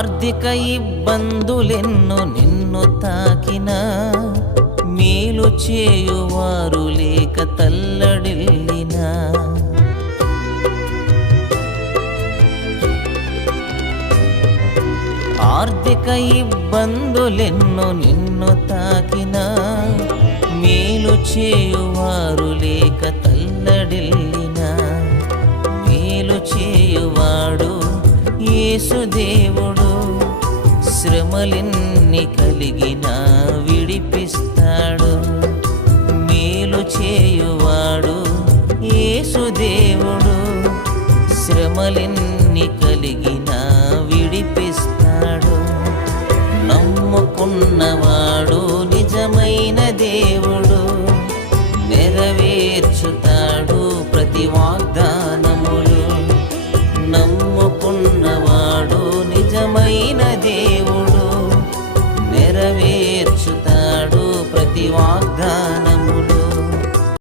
ఆర్థిక ఇబ్బందులెన్నో నిన్ను తాకినా, మేలు చేయువారు లేక తల్లడిల్లినా, ఆర్థిక ఇబ్బందులెన్నో నిన్ను తాకినా, మేలు చేయువారు లేక తల్లడిల్లినా, మేలు చేయువాడు యేసుదేవుడు. శ్రమలెన్ని కలిగినా విడిపిస్తాడు. మేలు చేయువాడు యేసుదేవుడు. శ్రమలెన్ని కలిగినా విడిపిస్తాడు. నమ్ముకున్నవాడు నిజమైన దేవుడు, నెరవేర్చుతాడు ప్రతి వాగ్దానములు. నమ్ముకున్నవాడు నిజమైన దేవుడు, నెరవేర్చుతాడు ప్రతి వాగ్దానం.